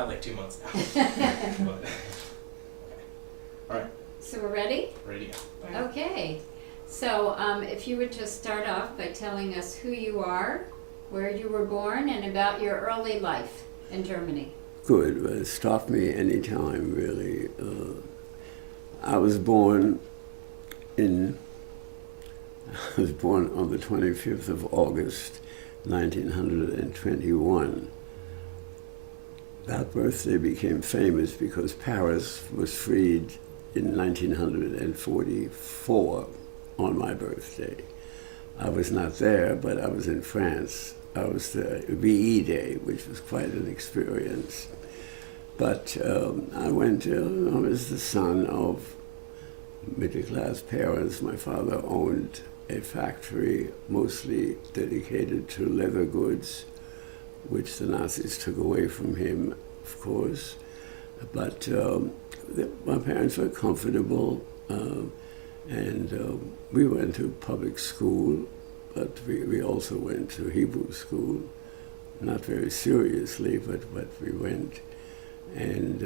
about like 2 months now. But, all right, So we're ready? ready to go. Okay. So if you would just start off by telling us who you are, where you were born, and about your early life in Germany. Good. Well, stop me anytime, really. I was born on the 25th of August, 1921. That birthday became famous because Paris was freed in 1944 on my birthday. I was not there, but I was in France. I was the VE Day, which was quite an experience. But I was the son of middle-class parents. My father owned a factory mostly dedicated to leather goods, which the Nazis took away from him, of course. But my parents were comfortable, and we went to public school, but we also went to Hebrew school, not very seriously, but we went. And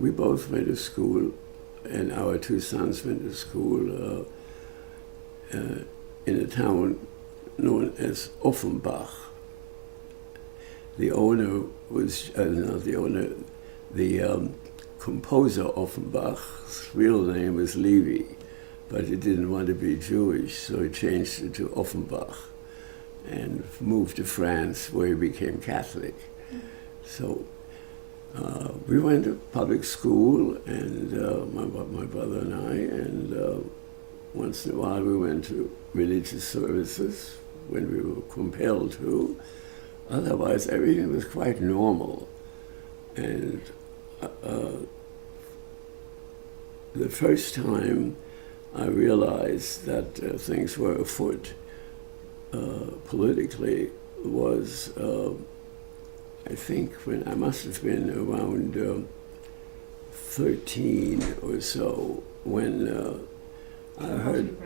we both went to school, and our two sons went to school in a town known as Offenbach. The owner was, not the owner, the composer Offenbach's real name was Levy, but he didn't want to be Jewish, so he changed it to Offenbach and moved to France, where he became Catholic. So we went to public school, and my brother and I, and once in a while we went to religious services when we were compelled to. Otherwise, everything was quite normal. And the first time I realized that things were afoot politically was, I think, when I must have been around 13 or so, when I heard.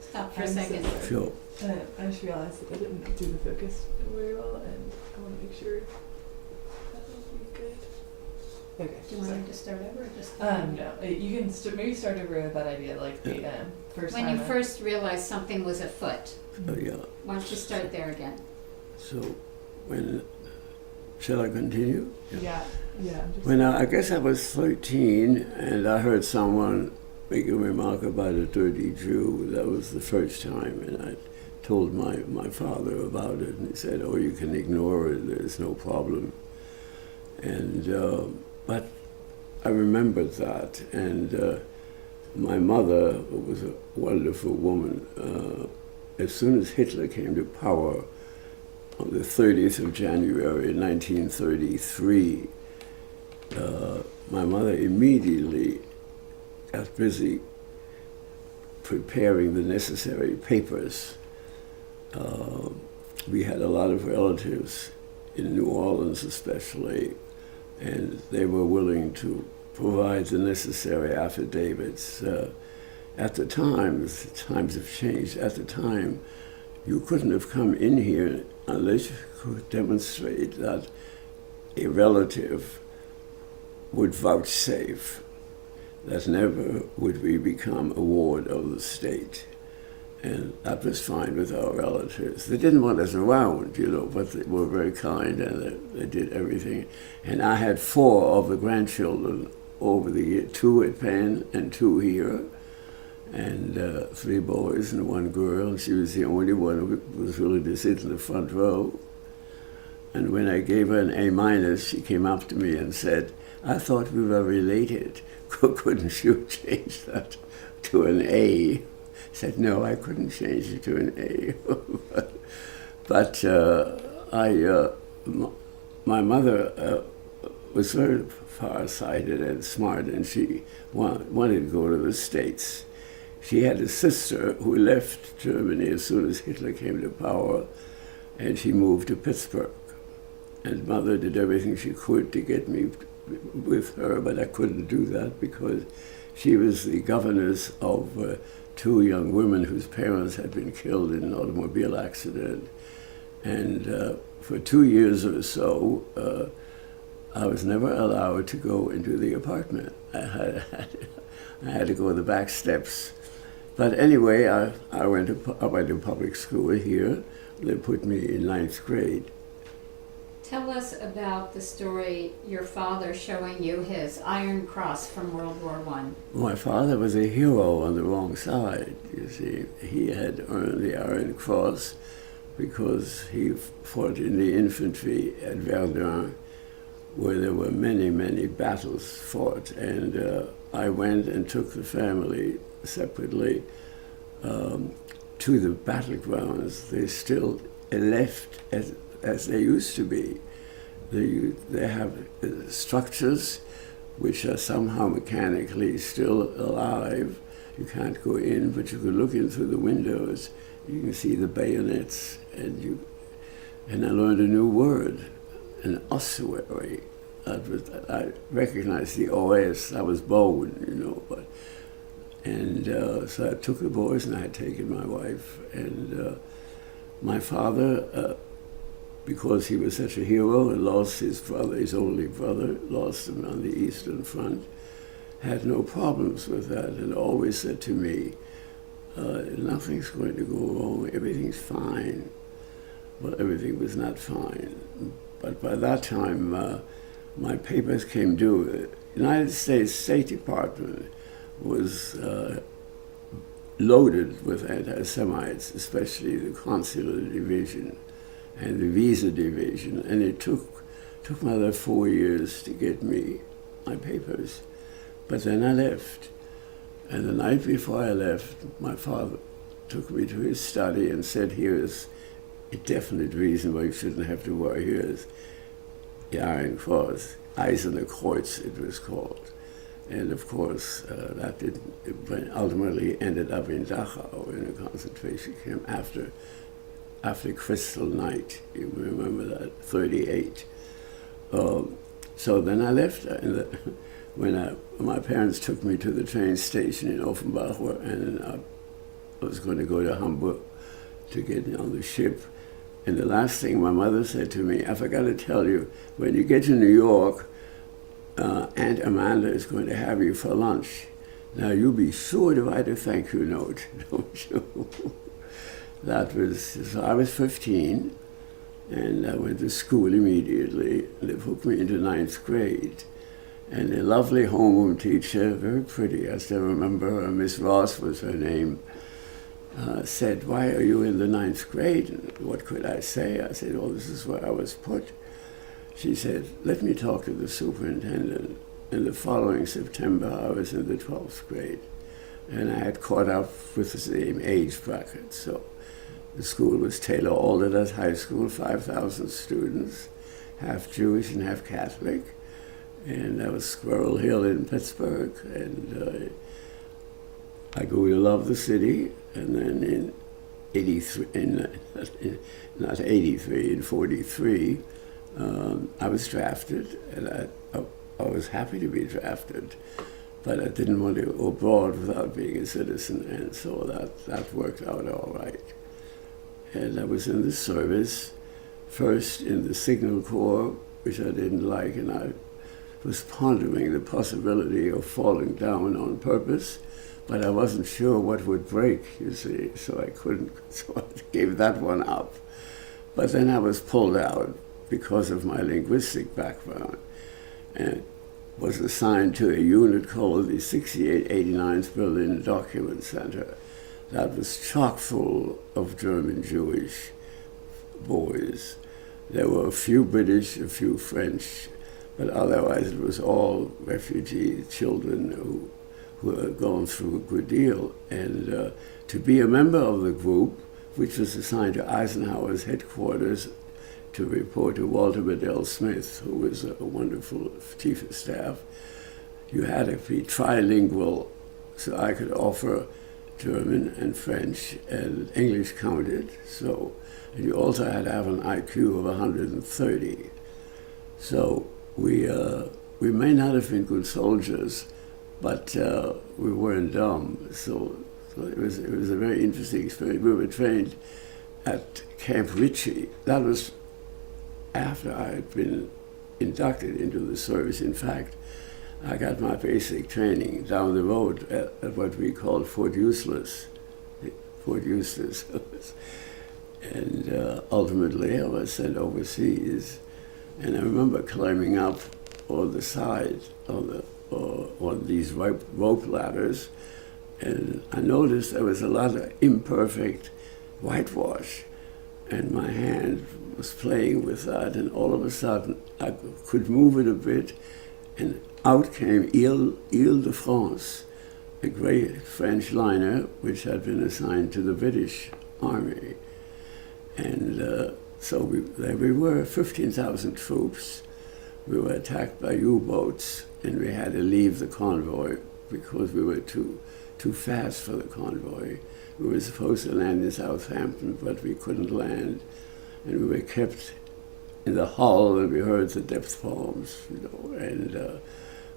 Stop for a second. Sure. I just realized that I didn't do the focus very well, and I want to make sure that will be good. Okay. Do you want me to start over or just? No, you can maybe start over with that idea, like the first When time. you first realized something was afoot, Yeah. why don't you start there again? So when, shall I continue? Yeah. I'm just. When I guess I was 13, and I heard someone make a remark about a dirty Jew. That was the first time, and I told my father about it, and he said, "Oh, you can ignore it, there's no problem." And but I remembered that, and my mother was a wonderful woman. As soon as Hitler came to power on the 30th of January 1933, my mother immediately got busy preparing the necessary papers. We had a lot of relatives in New Orleans especially, and they were willing to provide the necessary affidavits. At the time, times have changed, at the time you couldn't have come in here unless you could demonstrate that a relative would vouchsafe that never would we become a ward of the state. And that was fine with our relatives. They didn't want us around, but they were very kind, and they did everything. And I had 4 of the grandchildren over the year, 2 at Penn and 2 here, and 3 boys and 1 girl. And she was the only one who was willing to sit in the front row. And when I gave her an A-, she came up to me and said, "I thought we were related. Couldn't you change that to an A?" I said, "No, I couldn't change it to an A." But my mother was very far-sighted and smart, and she wanted to go to the States. She had a sister who left Germany as soon as Hitler came to power, and she moved to Pittsburgh. And Mother did everything she could to get me with her, but I couldn't do that because she was the governess of 2 young women whose parents had been killed in an automobile accident. And for 2 years or so, I was never allowed to go into the apartment. I had to go the back steps. But anyway, I went to public school here. They put me in 9th grade. Tell us about the story, your father showing you his Iron Cross from World War One. My father was a hero on the wrong side, you see. He had earned the Iron Cross because he fought in the infantry at Verdun, where there were many, many battles fought. And I went and took the family separately to the battlegrounds. They still left as they used to be. They have structures which are somehow mechanically still alive. You can't go in, but you can look in through the windows. You can see the bayonets, and I learned a new word, an ossuary. I recognized the OS. I was bold, you know, so I took the boys, and I had taken my wife, and my father, because he was such a hero and lost his brother, his only brother, lost him on the Eastern Front, had no problems with that, and always said to me, nothing's going to go wrong, everything's fine. Well, everything was not fine. But by that time, my papers came due. The United States State Department was loaded with anti-Semites, especially the consular division and the visa division, and it took another 4 years to get me my papers. But then I left, and the night before I left, my father took me to his study and said, "Here's a definite reason why you shouldn't have to worry. Here's the Iron Cross, Eiserner Kreuz it was called." And of course, that ultimately ended up in Dachau in a concentration camp after Crystal Night. You remember that, 1938. So then I left, and when my parents took me to the train station in Offenbach, and I was going to go to Hamburg to get on the ship. And the last thing my mother said to me, I forgot to tell you, when you get to New York, Aunt Amanda is going to have you for lunch. Now, you be sure to write a thank you note, don't you? So I was 15, and I went to school immediately. They put me into 9th grade. And a lovely homeroom teacher, very pretty, I still remember her, Miss Ross was her name, said, "Why are you in the 9th grade?" And what could I say? I said, "Oh, this is where I was put." She said, "Let me talk to the superintendent." And the following September, I was in the 12th grade. And I had caught up with the same age bracket. So the school was Taylor Alderdice High School, 5,000 students, half Jewish and half Catholic. And that was Squirrel Hill in Pittsburgh. And I grew to love the city. And then in 43, I was drafted, and I was happy to be drafted, but I didn't want to go abroad without being a citizen, and so that worked out all right. And I was in the service, first in the Signal Corps, which I didn't like, and I was pondering the possibility of falling down on purpose, but I wasn't sure what would break, you see, so I gave that one up. But then I was pulled out because of my linguistic background, and was assigned to a unit called the 6889th Berlin Document Center. That was chock full of German Jewish boys. There were a few British, a few French, but otherwise it was all refugee children who had gone through a good deal. And to be a member of the group, which was assigned to Eisenhower's headquarters to report to Walter Bedell Smith, who was a wonderful chief of staff, you had to be trilingual, so I could offer German and French, and English counted. So, and you also had to have an IQ of 130. So we may not have been good soldiers, but we weren't dumb. So it was a very interesting experience. We were trained at Camp Ritchie. That was after I had been inducted into the service. In fact, I got my basic training down the road at what we called Fort Eustis. And ultimately I was sent overseas. And I remember climbing up on the side on these rope ladders, and I noticed there was a lot of imperfect whitewash, and my hand was playing with that, and all of a sudden I could move it a bit, and out came Ile de France, a great French liner which had been assigned to the British Army. And so there we were, 15,000 troops. We were attacked by U-boats, and we had to leave the convoy because we were too fast for the convoy. We were supposed to land in Southampton, but we couldn't land, and we were kept in the hull, and we heard the depth bombs, and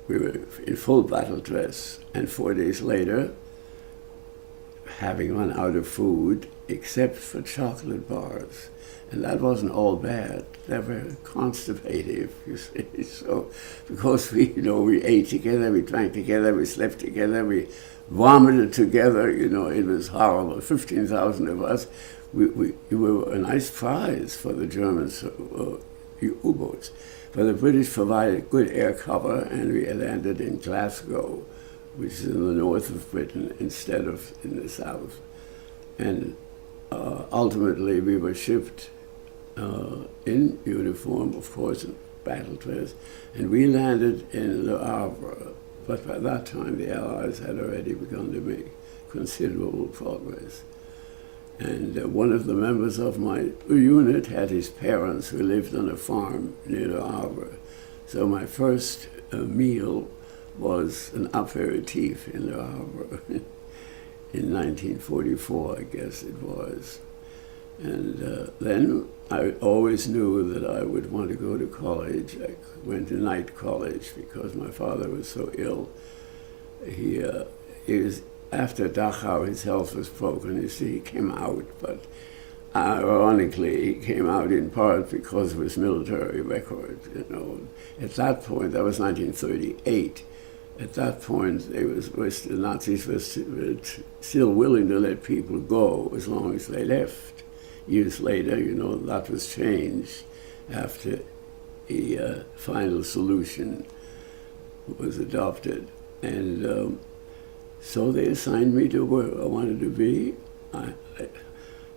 we were in full battle dress. And 4 days later, having run out of food, except for chocolate bars, and that wasn't all bad. They were constipative, you see. So, because we ate together, we drank together, we slept together, we vomited together. It was horrible. 15,000 of us. We were a nice prize for the Germans U-boats. But the British provided good air cover, and we landed in Glasgow, which is in the north of Britain instead of in the south. And ultimately, we were shipped in uniform, of course, in battle dress, and we landed in Le Havre. But by that time, the Allies had already begun to make considerable progress. And one of the members of my unit had his parents who lived on a farm near Le Havre. So my first meal was an aperitif in Le Havre in 1944, I guess it was. And then I always knew that I would want to go to college. I went to night college because my father was so ill. He was, after Dachau, his health was broken. You see, he came out, but ironically, he came out in part because of his military record. At that point, that was 1938. At that point, the Nazis were still willing to let people go as long as they left. Years later, that was changed after the final solution was adopted. And so they assigned me to where I wanted to be. I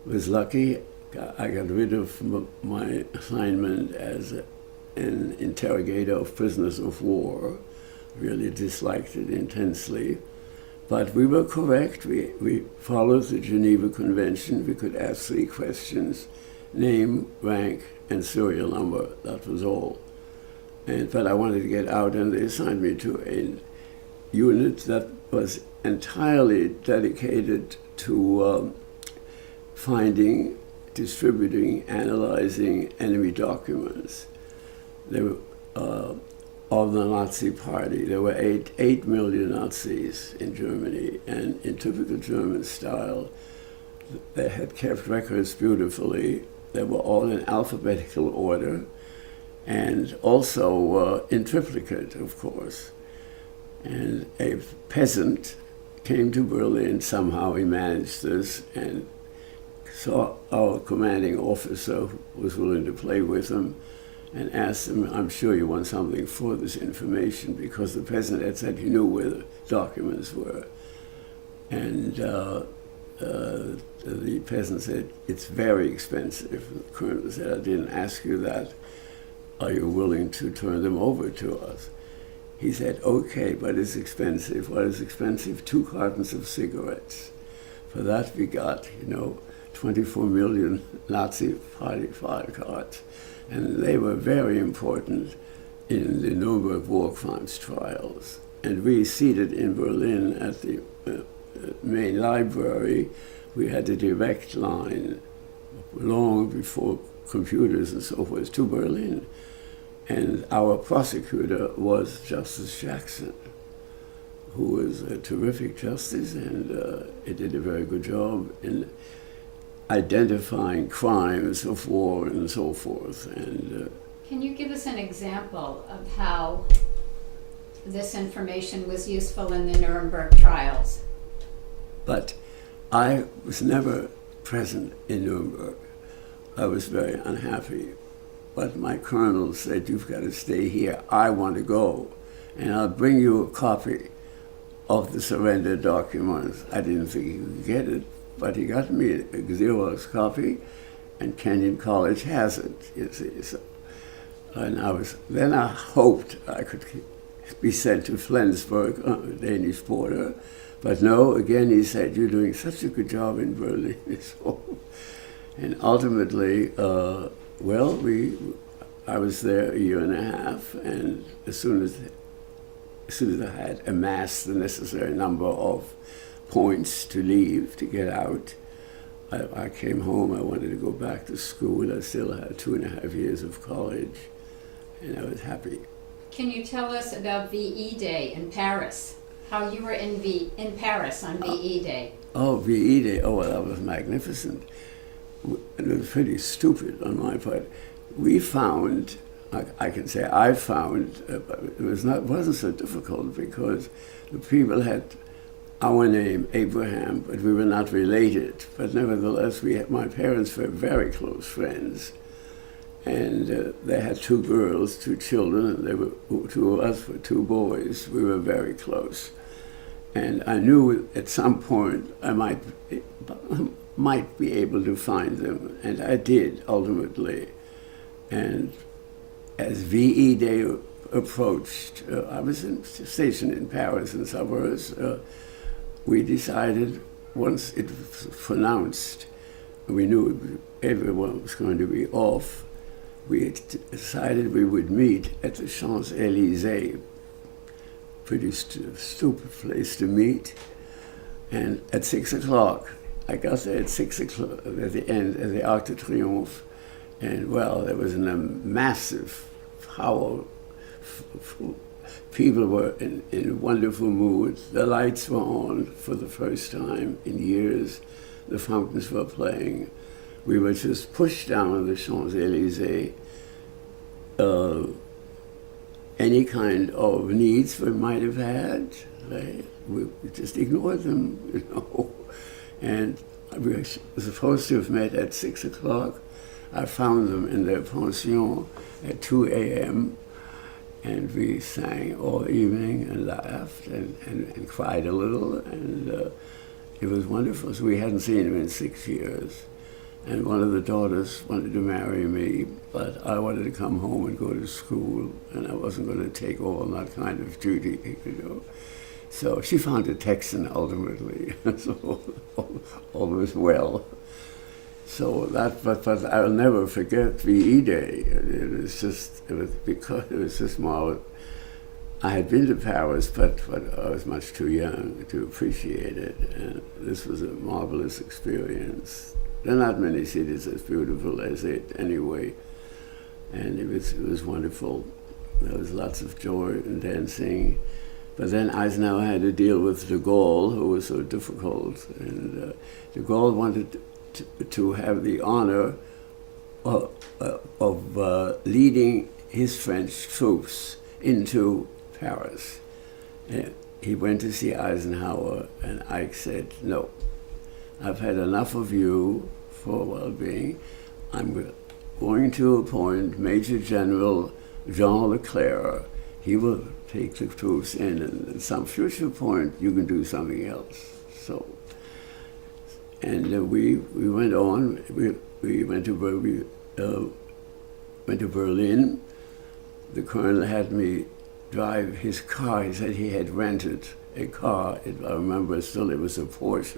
was lucky. I got rid of my assignment as an interrogator of prisoners of war. Really disliked it intensely. But we were correct. We followed the Geneva Convention. We could ask 3 questions: name, rank, and serial number. That was all. But I wanted to get out, and they assigned me to a unit that was entirely dedicated to finding, distributing, analyzing enemy documents. They were of the Nazi Party. There were 8 million Nazis in Germany, and in typical German style, they had kept records beautifully. They were all in alphabetical order, and also in triplicate, of course. And a peasant came to Berlin. Somehow he managed this, and saw our commanding officer who was willing to play with him, and asked him, "I'm sure you want something for this information," because the peasant had said he knew where the documents were. And the peasant said, "It's very expensive." The colonel said, "I didn't ask you that. Are you willing to turn them over to us?" He said, "Okay, but it's expensive." What is expensive? 2 cartons of cigarettes. For that we got, 24 million Nazi Party file cards. And they were very important in the Nuremberg war crimes trials. And we, seated in Berlin at the main library, we had a direct line, long before computers and so forth, to Berlin. And our prosecutor was Justice Jackson, who was a terrific justice, and he did a very good job in identifying crimes of war and so forth. And Can you give us an example of how this information was useful in the Nuremberg trials? But I was never present in Nuremberg. I was very unhappy. But my colonel said, "You've got to stay here. I want to go. And I'll bring you a copy of the surrender documents." I didn't think he could get it, but he got me a Xerox copy, and Kenyon College has it, you see. So, and then I hoped I could be sent to Flensburg on the Danish border. But no, again, he said, "You're doing such a good job in Berlin." So, and ultimately, I was there a year and a half, and as soon as I had amassed the necessary number of points to leave, to get out, I came home. I wanted to go back to school. I still had 2.5 years of college, and I was happy. Can you tell us about VE Day in Paris? How you were in Paris on VE Day? Oh, VE Day. Oh, well, that was magnificent. It was pretty stupid on my part. We found, I can say I found, wasn't so difficult because the people had our name, Abraham, but we were not related. But nevertheless, my parents were very close friends. And they had 2 girls, 2 children, and 2 of us were 2 boys. We were very close. And I knew at some point I might be able to find them, and I did ultimately. And as VE Day approached, I was stationed in Paris and suburbs. We decided, once it was pronounced, we knew everyone was going to be off. We decided we would meet at the Champs-Élysées. Pretty stupid place to meet. And at 6 o'clock, I got there at 6 o'clock at the end of the Arc de Triomphe. And well, there was a massive howl. People were in a wonderful mood. The lights were on for the first time in years. The fountains were playing. We were just pushed down the Champs-Élysées. Any kind of needs we might have had, we just ignored them, you know. And we were supposed to have met at 6 o'clock. I found them in their pension at 2 a.m. And we sang all evening and laughed and cried a little. And it was wonderful. So we hadn't seen him in 6 years. And one of the daughters wanted to marry me, but I wanted to come home and go to school, and I wasn't going to take on that kind of duty, you know. So she found a Texan ultimately, so all was well. So that, but I'll never forget VE Day. It was just more. I had been to Paris, but I was much too young to appreciate it, and this was a marvelous experience. There are not many cities as beautiful as it anyway, and it was wonderful. There was lots of joy and dancing. But then Eisenhower had to deal with de Gaulle, who was so difficult, and de Gaulle wanted to have the honor of leading his French troops into Paris. And he went to see Eisenhower, and Ike said, "No, I've had enough of you for well-being. I'm going to appoint Major General Jean Leclerc. He will take the troops in, and at some future point, you can do something else." So, and we went on. We went to Berlin. The colonel had me drive his car. He said he had rented a car. I remember still it was a Porsche.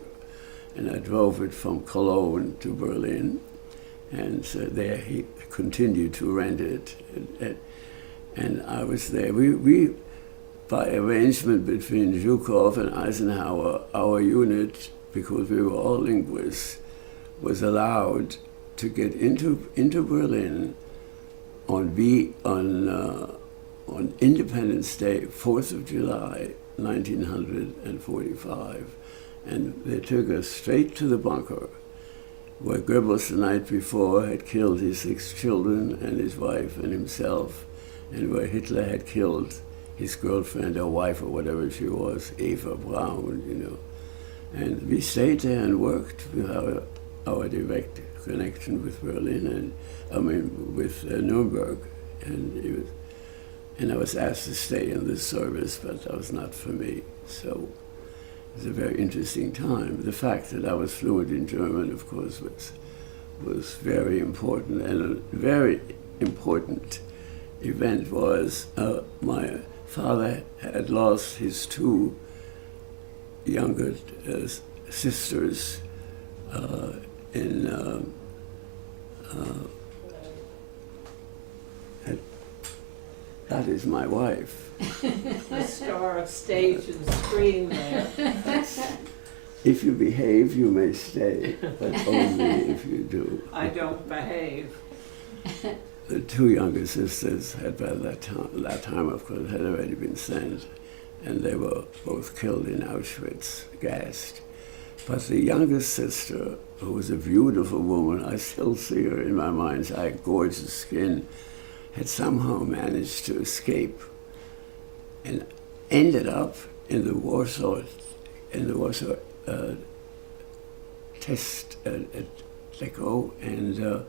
And I drove it from Cologne to Berlin. And so there he continued to rent it. And I was there. We, by arrangement between Zhukov and Eisenhower, our unit, because we were all linguists, was allowed to get into Berlin on Independence Day, 4th of July, 1945. And they took us straight to the bunker. where Goebbels the night before had killed his 6 children and his wife and himself, and where Hitler had killed his girlfriend or wife or whatever she was, Eva Braun, you know. And we stayed there and worked with our direct connection with Berlin with Nuremberg. And I was asked to stay in this service, but that was not for me. So it was a very interesting time. The fact that I was fluent in German, of course, was very important. And a very important event was my father had lost his 2 younger sisters that is my wife. The star of stage and screen there. If you behave, you may stay, but only if you do. I don't behave. The 2 younger sisters had by that time, of course, had already been sent, and they were both killed in Auschwitz, gassed. But the youngest sister, who was a beautiful woman, I still see her in my mind's eye, gorgeous skin, had somehow managed to escape and ended up in the Warsaw test depot, and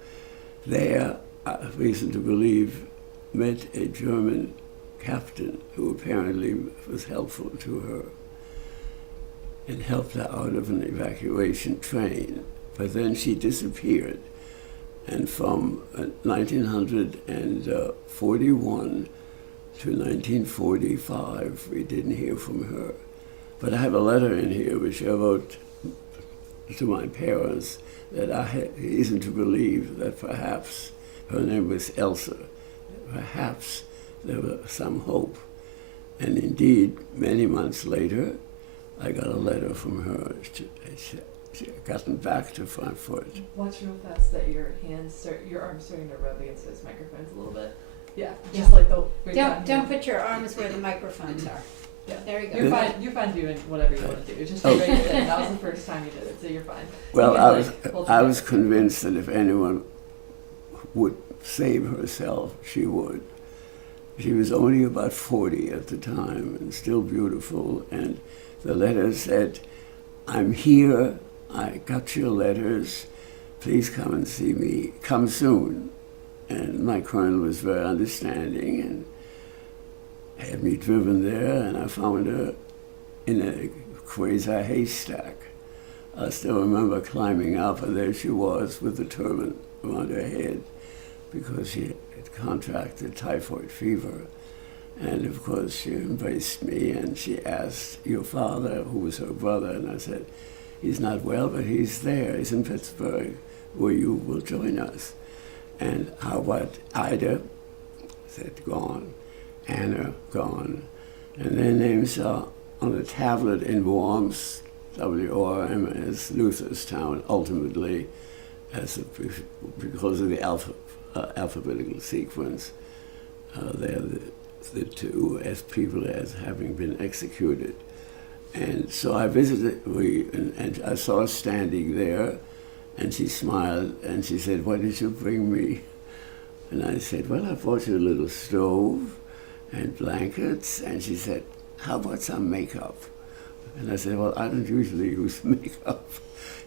there, I have reason to believe, met a German captain who apparently was helpful to her and helped her out of an evacuation train. But then she disappeared. And from 1941 to 1945, we didn't hear from her. But I have a letter in here which I wrote to my parents that I had reason to believe that perhaps, her name was Elsa, perhaps there was some hope. And indeed, many months later, I got a letter from her. She had gotten back to Frankfurt. Watch real fast that your arm's starting to rub against those microphones a little bit. Yeah, just like the. Don't put your arms where the microphones are. Yeah. There you go. You're fine doing whatever you want to do. It's just stay right there. That was the first time you did it, so you're fine. Well, You can, I was convinced that if anyone would save herself, she would. She was only about 40 at the time and still beautiful. And the letter said, "I'm here. I got your letters. Please come and see me. Come soon." And my colonel was very understanding and had me driven there, and I found her in a quasi haystack. I still remember climbing up, and there she was with the turban around her head because she had contracted typhoid fever. And of course, she embraced me and she asked, "Your father," who was her brother, and I said, "He's not well, but he's there. He's in Pittsburgh, where you will join us." And how about Ida? I said, "Gone." Anna, gone. And their names are on a tablet in Worms, W-O-R-M-S, Lutherstown, ultimately, because of the alphabetical sequence. They're the 2 as people as having been executed. And so I visited, and I saw her standing there, and she smiled, and she said, "What did you bring me?" And I said, "Well, I brought you a little stove and blankets." And she said, "How about some makeup?" And I said, "Well, I don't usually use makeup."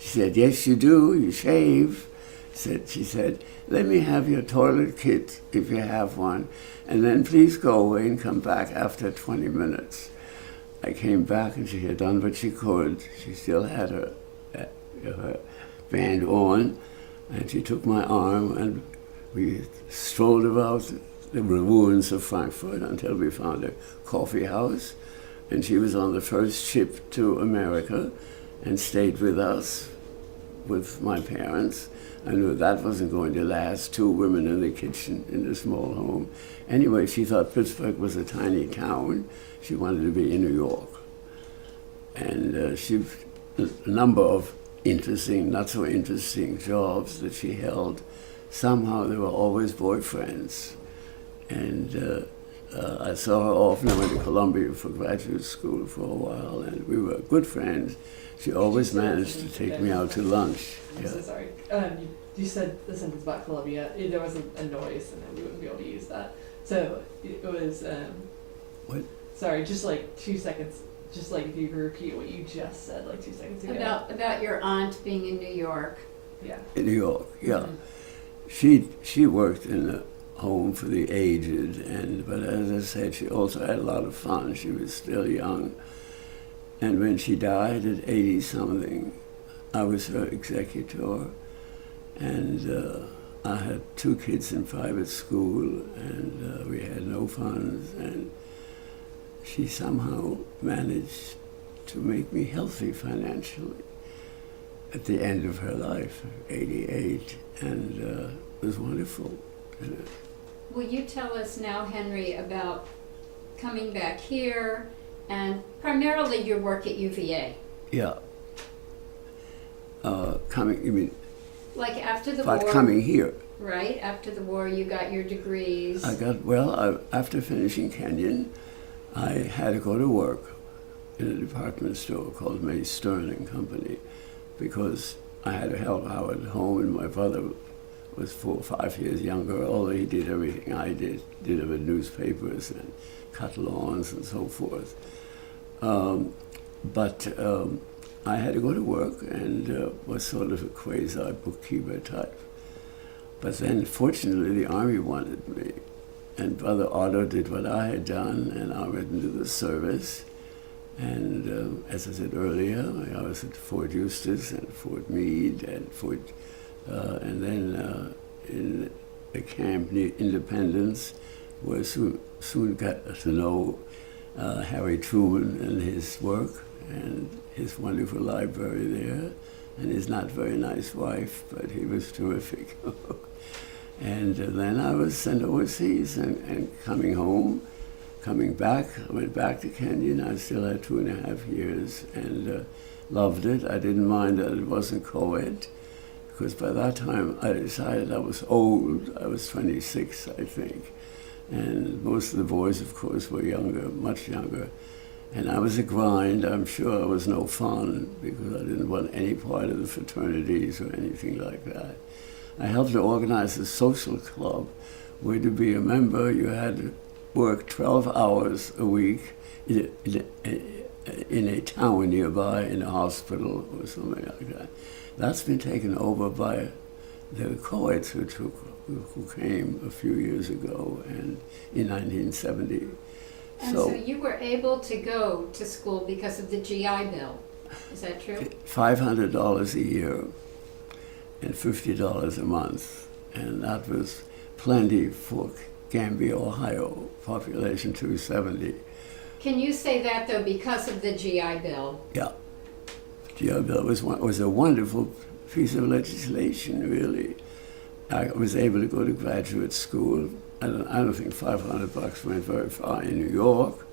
She said, "Yes, you do. You shave." She said, "Let me have your toilet kit if you have one, and then please go away and come back after 20 minutes. I came back and she had done what she could. She still had her band on, and she took my arm and we strolled about the ruins of Frankfurt until we found a coffee house, and she was on the first ship to America and stayed with us, with my parents. I knew that wasn't going to last, 2 women in the kitchen in a small home. Anyway, she thought Pittsburgh was a tiny town. She wanted to be in New York. And a number of interesting, not so interesting jobs that she held. Somehow there were always boyfriends. And I saw her often. I went to Columbia for graduate school for a while, and we were good friends. She always managed to take me out to lunch. I'm Yeah. so sorry. You said the sentence about Columbia. There was a noise, and then we wouldn't be able to use that. So it was. What? Sorry, just like 2 seconds. Just like if you could repeat what you just said, like 2 seconds ago. About your aunt being in New York. Yeah. In New York, yeah. Mhm. She worked in a home for the aged, but as I said, she also had a lot of fun. She was still young, and when she died at 80 something, I was her executor, and I had 2 kids in private school, and we had no funds, and she somehow managed to make me healthy financially at the end of her life, 88, and it was wonderful. Will you tell us now, Henry, about coming back here and primarily your work at UVA? Yeah. Coming, you mean, Like after the about war, coming here? right? After the war, you got your degrees. After finishing Kenyon, I had to go to work in a department store called May Stern and Company because I had to help out at home, and my brother was 4 or 5 years younger, although he did everything I did delivered newspapers and cut lawns and so forth. But I had to go to work and was sort of a quasi bookkeeper type. But then, fortunately, the Army wanted me, and Brother Otto did what I had done, and I went into the service. And as I said earlier, I was at Fort Eustis and Fort Meade and and then in the camp near Independence, where soon got to know Harry Truman and his work and his wonderful library there, and his not very nice wife, but he was terrific. And then I was sent overseas and coming home. Coming back, I went back to Kenyon. I still had 2.5 years and loved it. I didn't mind that it wasn't co-ed, because by that time I decided I was old. I was 26, I think. And most of the boys, of course, were younger, much younger. And I was a grind. I'm sure I was no fun, because I didn't want any part of the fraternities or anything like that. I helped to organize a social club where to be a member you had to work 12 hours a week in a town nearby, in a hospital or something like that. That's been taken over by the co-eds who came a few years ago and in 1970. And so you were able to go to school because of the GI Bill. Is that true? $500 a year and $50 a month, and that was plenty for Gambia, Ohio, population 270. Can you say that though because of the GI Bill? Yeah, the GI Bill was a wonderful piece of legislation, really. I was able to go to graduate school. I don't think $500 went very far in New York,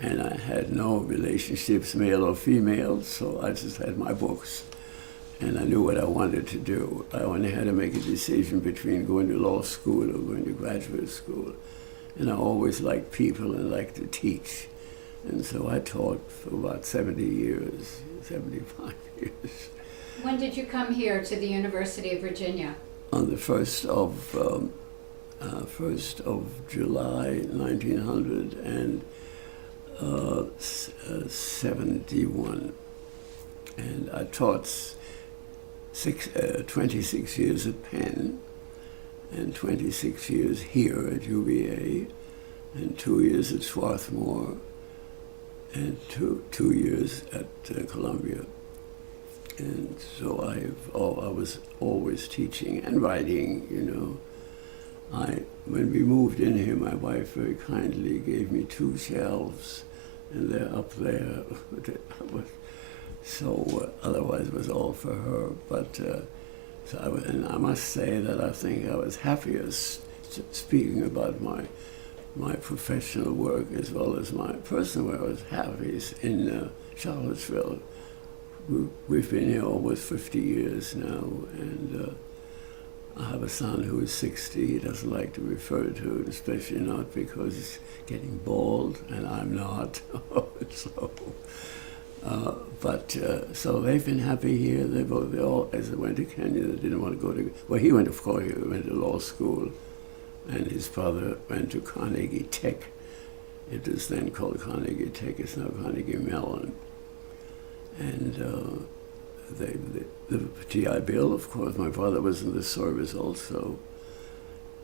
and I had no relationships, male or female, so I just had my books, and I knew what I wanted to do. I only had to make a decision between going to law school or going to graduate school, and I always liked people and liked to teach, and so I taught for about 70 years, 75 years. When did you come here to the University of Virginia? On the 1st of July, 1971. And I taught 26 years at Penn, and 26 years here at UVA, and 2 years at Swarthmore, and two years at Columbia. And so I was always teaching and writing, you know. When we moved in here, my wife very kindly gave me 2 shelves, and they're up there. So otherwise it was all for her. But and I must say that I think I was happiest, speaking about my professional work as well as my personal work, I was happiest in Charlottesville. We've been here almost 50 years now, and I have a son who is 60. He doesn't like to refer to it, especially not because he's getting bald, and I'm not. So they've been happy here. They all, as they went to Kenya, they didn't want to go to. Well, he went, of course, he went to law school, and his brother went to Carnegie Tech. It was then called Carnegie Tech. It's now Carnegie Mellon. And the GI Bill, of course, my brother was in the service also.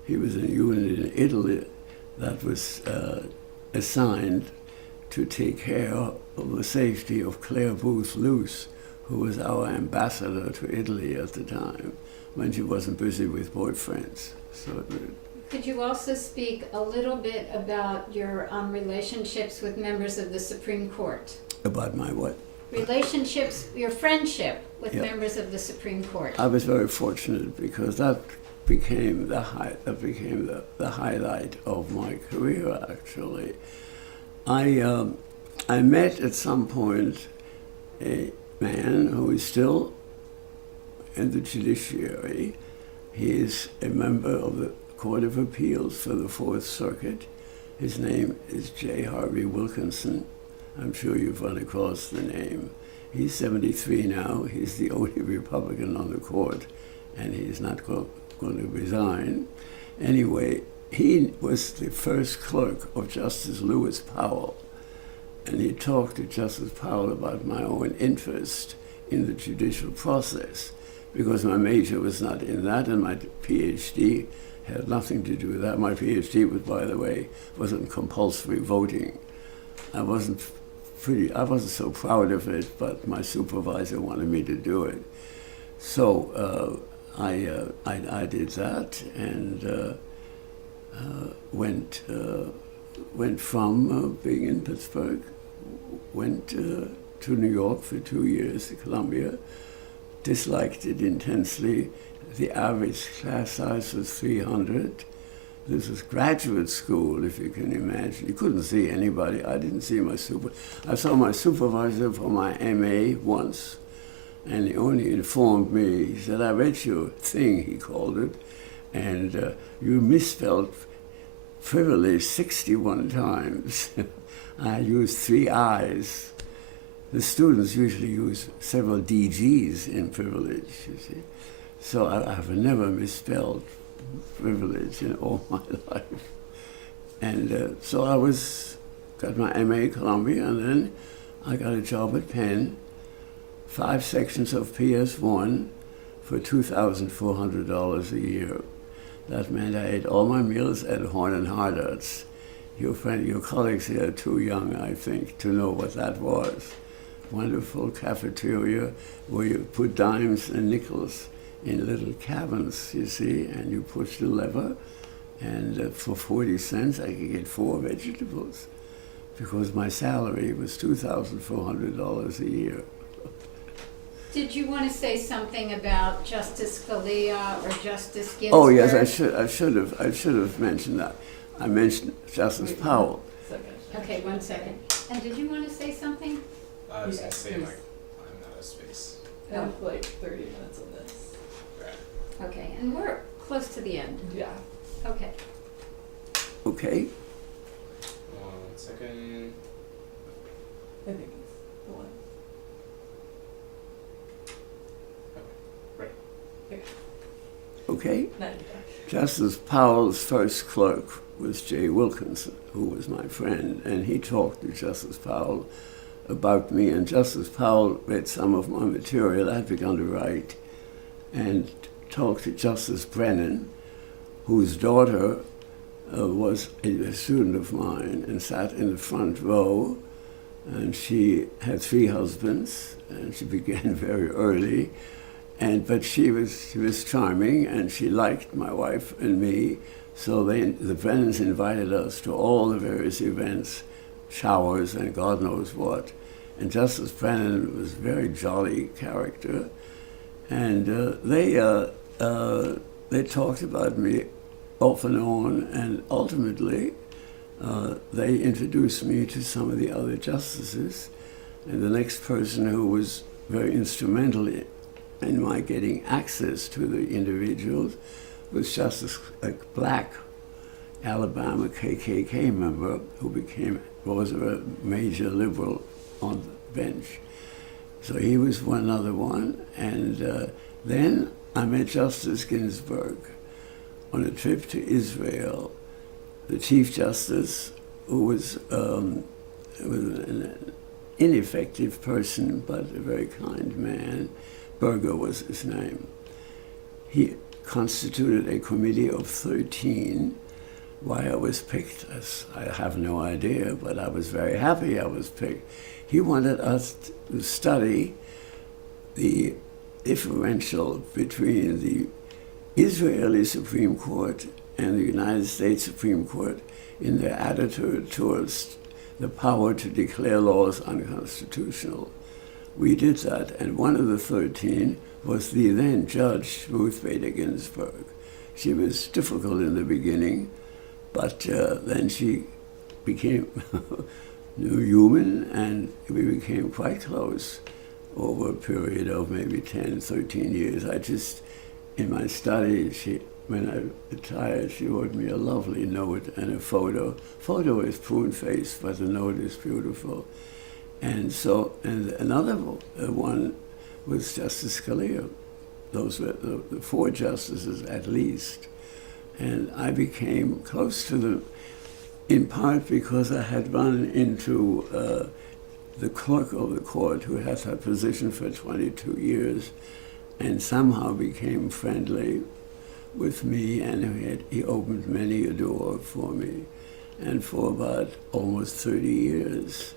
He was in a unit in Italy that was assigned to take care of the safety of Claire Booth Luce, who was our ambassador to Italy at the time, when she wasn't busy with boyfriends. So Could you also speak a little bit about your relationships with members of the Supreme Court? about my what? Relationships, your friendship with Yeah. members of the Supreme Court. I was very fortunate because that became the highlight of my career. Actually, I met at some point a man who is still in the judiciary. He is a member of the Court of Appeals for the Fourth Circuit. His name is J. Harvey Wilkinson. I'm sure you've run across the name. He's 73 now. He's the only Republican on the court, and he's not going to resign. Anyway, he was the first clerk of Justice Lewis Powell, and he talked to Justice Powell about my own interest in the judicial process, because my major was not in that, and my PhD had nothing to do with that. My PhD was, by the way, wasn't compulsory voting. I wasn't so proud of it, but my supervisor wanted me to do it. So I did that, and went from being in Pittsburgh, went to New York for 2 years at Columbia, disliked it intensely. The average class size was 300. This was graduate school, if you can imagine. You couldn't see anybody. I didn't see I saw my supervisor for my MA once, and he only informed me. He said, "I read your thing," he called it, "and you misspelled privilege 61 times." I used 3 I's. The students usually use several DGs in privilege, you see. So I've never misspelled privilege in all my life. And so I got my MA at Columbia, and then I got a job at Penn, 5 sections of PS1 for $2,400 a year. That meant I ate all my meals at Horn and Hardart's. Your colleagues here are too young, I think, to know what that was. Wonderful cafeteria where you put dimes and nickels in little cabins, you see, and you push the lever, and for 40 cents I could get 4 vegetables, because my salary was $2,400 a year. Did you want to say something about Justice Scalia or Justice Ginsburg? Oh yes, I should have mentioned that. I mentioned Justice Powell. Okay, 1 second. And did you want to say something? I was Yeah, gonna say, please. like, I'm out of space. I have like 30 minutes on this. Right. Okay, and we're close to the end. Yeah. Okay. Okay. 1 second. I think it's the one. Okay. Not Justice Powell's first clerk was Jay Wilkinson, who was my friend, and he talked to Justice Powell about me, and Justice Powell read some of my material I'd begun to write, and talked to Justice Brennan, whose daughter was a student of mine and sat in the front row, and she had 3 husbands, and she began very early, but she was charming, and she liked my wife and me, so the Brennans invited us to all the various events, showers and God knows what. And Justice Brennan was a very jolly character, and they talked about me off and on, and ultimately they introduced me to some of the other justices, and the next person who was very instrumental in my getting access to the individuals was just a black Alabama KKK member who was a major liberal on the bench. So he was another one. And then I met Justice Ginsburg on a trip to Israel. The Chief Justice, who was an ineffective person, but a very kind man, Berger was his name. He constituted a committee of 13. Why I was picked, I have no idea, but I was very happy I was picked. He wanted us to study the differential between the Israeli Supreme Court and the United States Supreme Court in their attitude towards the power to declare laws unconstitutional. We did that, and one of the 13 was the then Judge Ruth Bader Ginsburg. She was difficult in the beginning, but then she became human, and we became quite close over a period of maybe 10, 13 years. In my study, when I retired, she wrote me a lovely note and a photo. Photo is prune-faced, but the note is beautiful. And another one was Justice Scalia. Those were the 4 justices at least. And I became close to them, in part because I had run into the clerk of the court, who had that position for 22 years, and somehow became friendly with me, and he opened many a door for me. And for about almost 30 years,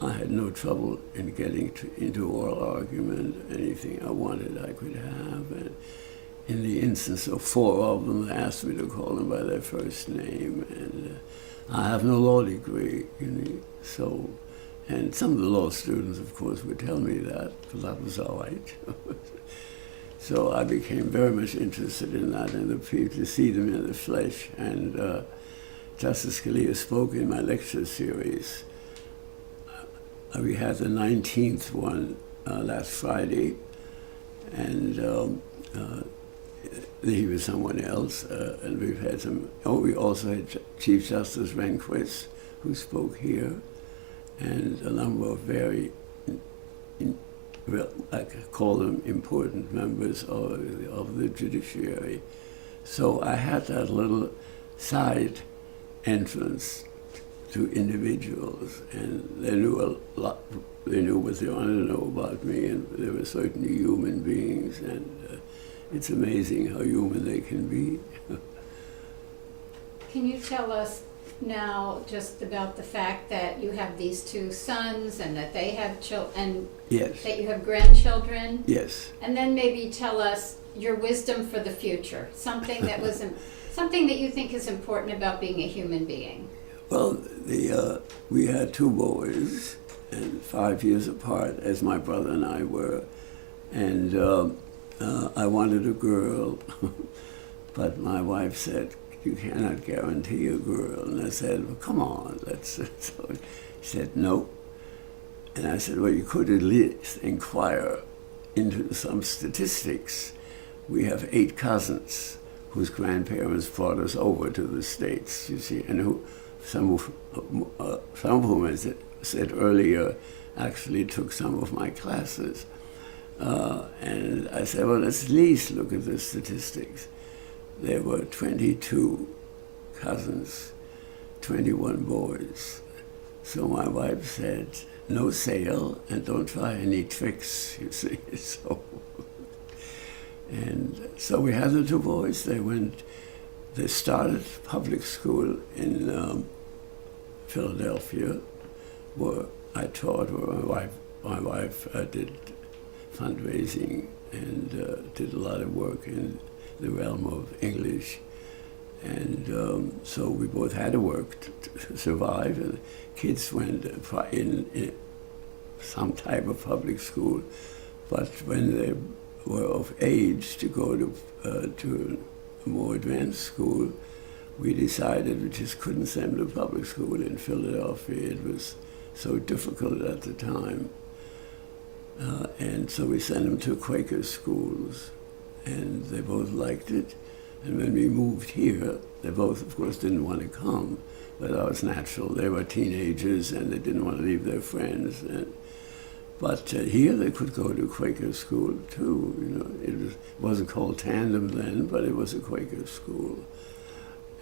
I had no trouble in getting into oral argument. Anything I wanted, I could have. And in the instance of 4 of them, they asked me to call them by their first name. And I have no law degree, so, and some of the law students, of course, would tell me that, but that was all right. So I became very much interested in that, and to see them in the flesh. And Justice Scalia spoke in my lecture series. We had the 19th one last Friday, and he was someone else, and we've had some. Oh, we also had Chief Justice Rehnquist, who spoke here, and a number of very, I call them important members of the judiciary. So I had that little side entrance to individuals, and they knew a lot. They knew what they wanted to know about me, and they were certainly human beings, and it's amazing how human they can be. Can you tell us now just about the fact that you have these 2 sons, and that they have and Yes. that you have grandchildren? Yes. And then maybe tell us your wisdom for the future, something that was something that you think is important about being a human being. Well, we had 2 boys, and 5 years apart, as my brother and I were, and I wanted a girl, but my wife said, "You cannot guarantee a girl." And I said, "Well, come on, let's." So she said, "No." And I said, "Well, you could at least inquire into some statistics. We have 8 cousins whose grandparents brought us over to the States, you see, and some of whom, as I said earlier, actually took some of my classes." And I said, "Well, let's at least look at the statistics." There were 22 cousins, 21 boys. So my wife said, "No sale, and don't try any tricks," you see. So we had the 2 boys. They started public school in Philadelphia, where I taught, where my wife did fundraising and did a lot of work in the realm of English. And so we both had to work to survive, and kids went in some type of public school. But when they were of age to go to a more advanced school, we decided we just couldn't send them to public school in Philadelphia. It was so difficult at the time. And so we sent them to Quaker schools, and they both liked it. And when we moved here, they both, of course, didn't want to come, but that was natural. They were teenagers, and they didn't want to leave their friends. But here they could go to Quaker school, too. You know, it wasn't called Tandem then, but it was a Quaker school.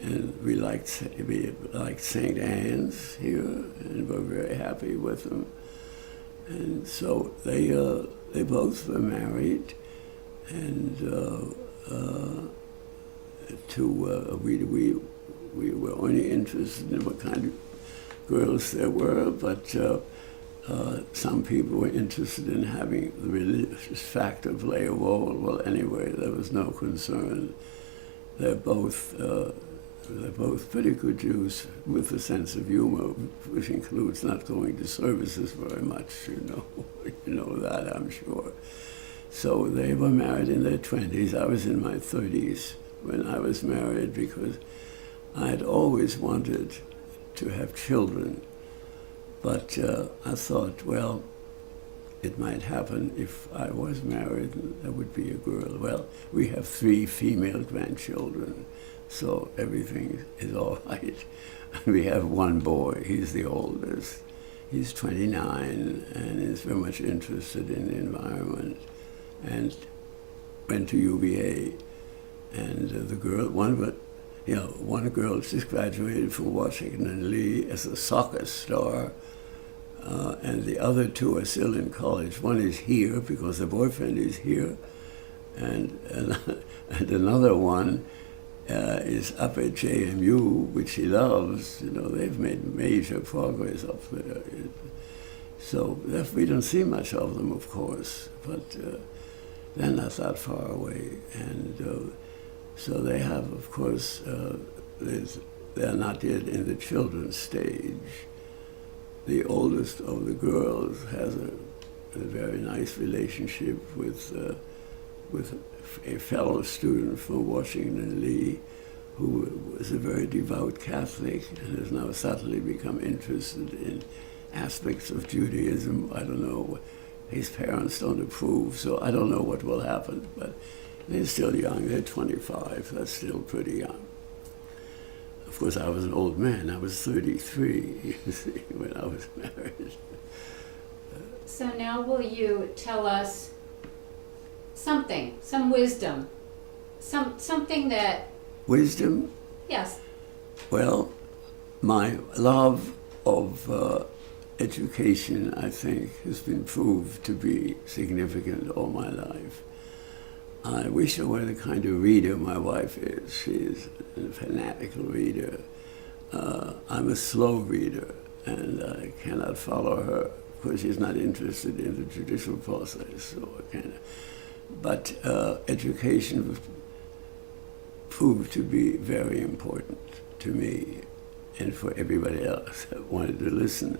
And we liked St. Anne's here, and were very happy with them. And so they both were married, and we were only interested in what kind of girls there were, but some people were interested in having the religious factor play a role. Well, anyway, there was no concern. They're both pretty good Jews with a sense of humor, which includes not going to services very much, you know. You know that, I'm sure. So they were married in their 20s. I was in my 30s when I was married because I had always wanted to have children. But I thought, well, it might happen if I was married and there would be a girl. Well, we have 3 female grandchildren, so everything is all right. We have 1 boy. He's the oldest. He's 29 and is very much interested in the environment and went to UVA. And the girl, one girl just graduated from Washington and Lee as a soccer star. And the other 2 are still in college. One is here because the boyfriend is here, and another one is up at JMU, which he loves. You know, they've made major progress up there. So we don't see much of them, of course, but they're not that far away. And so they have, of course, they're not yet in the children's stage. The oldest of the girls has a very nice relationship with a fellow student from Washington and Lee, who was a very devout Catholic and has now suddenly become interested in aspects of Judaism. I don't know. His parents don't approve, so I don't know what will happen. But they're still young. They're 25. That's still pretty young. Of course, I was an old man. I was 33, you see, when I was married. So now will you tell us something, some wisdom, something that... Wisdom? Yes. Well, my love of education, I think, has been proved to be significant all my life. I wish I were the kind of reader my wife is. She is a fanatical reader. I'm a slow reader, and I cannot follow her because she's not interested in the judicial process. So I can't. But education proved to be very important to me and for everybody else that wanted to listen.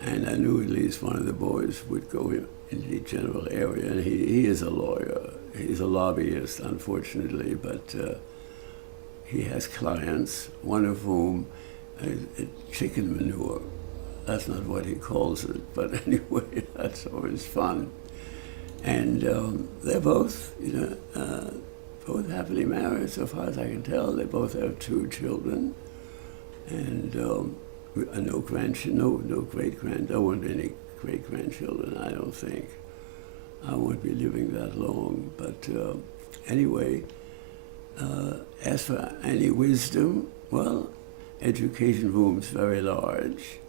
And I knew at least one of the boys would go in the general area, and he is a lawyer. He's a lobbyist, unfortunately, but he has clients, one of whom is chicken manure. That's not what he calls it, but anyway, that's always fun. And they're both, both happily married, so far as I can tell. They both have 2 children, and no great-grand. There weren't any great-grandchildren, I don't think. I won't be living that long, but anyway, as for any wisdom, well, education booms very large,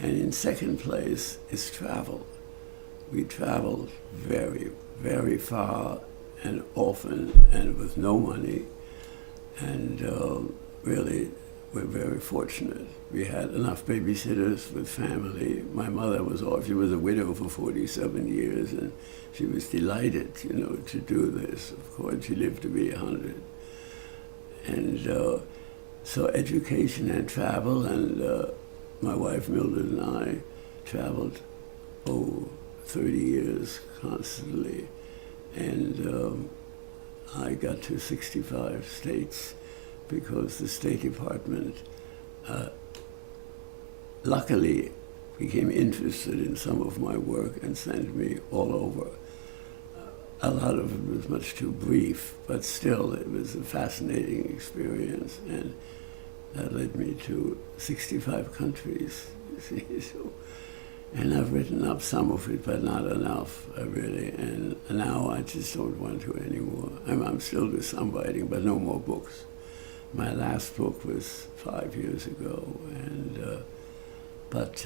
and in second place is travel. We travel very, very far and often and with no money, and really we're very fortunate. We had enough babysitters with family. My mother was off. She was a widow for 47 years, and she was delighted, to do this. Of course, she lived to be 100. And so education and travel, and my wife Mildred and I traveled, 30 years constantly. And I got to 65 states because the State Department luckily became interested in some of my work and sent me all over. A lot of it was much too brief, but still it was a fascinating experience, and that led me to 65 countries, you see. So, and I've written up some of it, but not enough, really. And now I just don't want to anymore. I'm still doing some writing, but no more books. My last book was 5 years ago, and but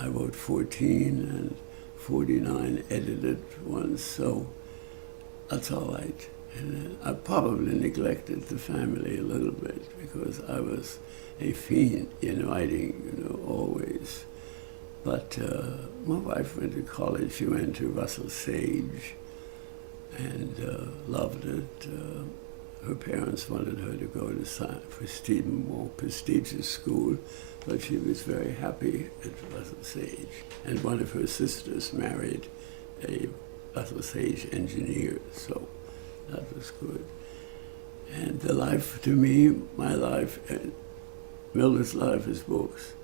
I wrote 14 and 49 edited ones, so that's all right. And I probably neglected the family a little bit because I was a fiend in writing, always. But my wife went to college. She went to Russell Sage and loved it. Her parents wanted her to go to more prestigious school, but she was very happy at Russell Sage. And one of her sisters married a Russell Sage engineer, so that was good. And the life, to me, my life, and Miller's life is books.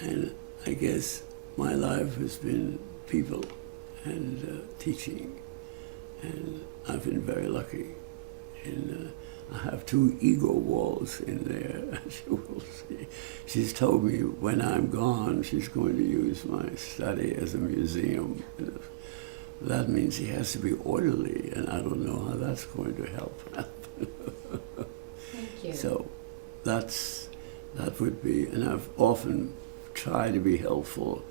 And I guess my life has been people and teaching. And I've been very lucky. And I have 2 ego walls in there, as you will see. She's told me when I'm gone, she's going to use my study as a museum. That means he has to be orderly, and I don't know how that's going to help. Thank you. So that would be, and I've often tried to be helpful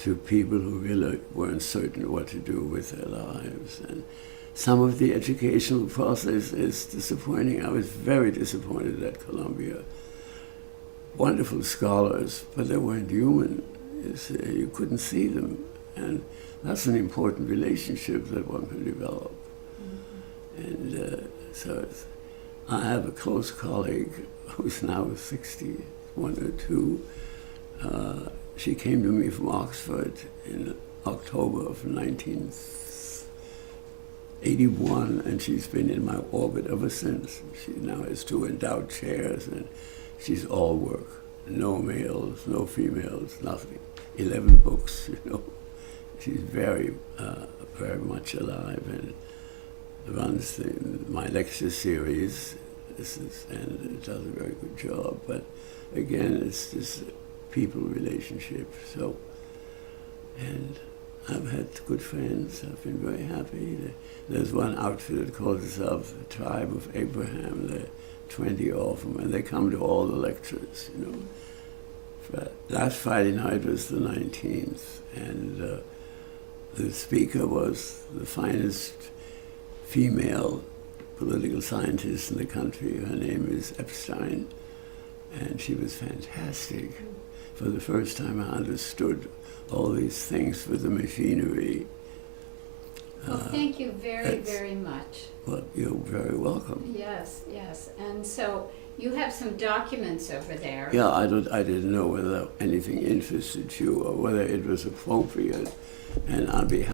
to people who really weren't certain what to do with their lives. And some of the educational process is disappointing. I was very disappointed at Columbia. Wonderful scholars, but they weren't human. You couldn't see them. And that's an important relationship that one can develop. Mm-hmm. And so I have a close colleague who's now 61 or 2. She came to me from Oxford in October of 1981, and she's been in my orbit ever since. She now has 2 endowed chairs, and she's all work. No males, no females, nothing. 11 books, She's very, very much alive and runs my lecture series. And does a very good job. But again, it's this people relationship. So, and I've had good friends. I've been very happy. There's one outfit that calls itself the Tribe of Abraham. There are 20 of them, and they come to all the lectures. But last Friday night was the 19th, and the speaker was the finest female political scientist in the country. Her name is Epstein, and she was fantastic. For the first time, I understood all these things with the machinery. Well, thank you very, very much. Well, you're very welcome. Yes, yes. And so you have some documents over there. Yeah, I didn't know whether anything interested you or whether it was appropriate, and on behalf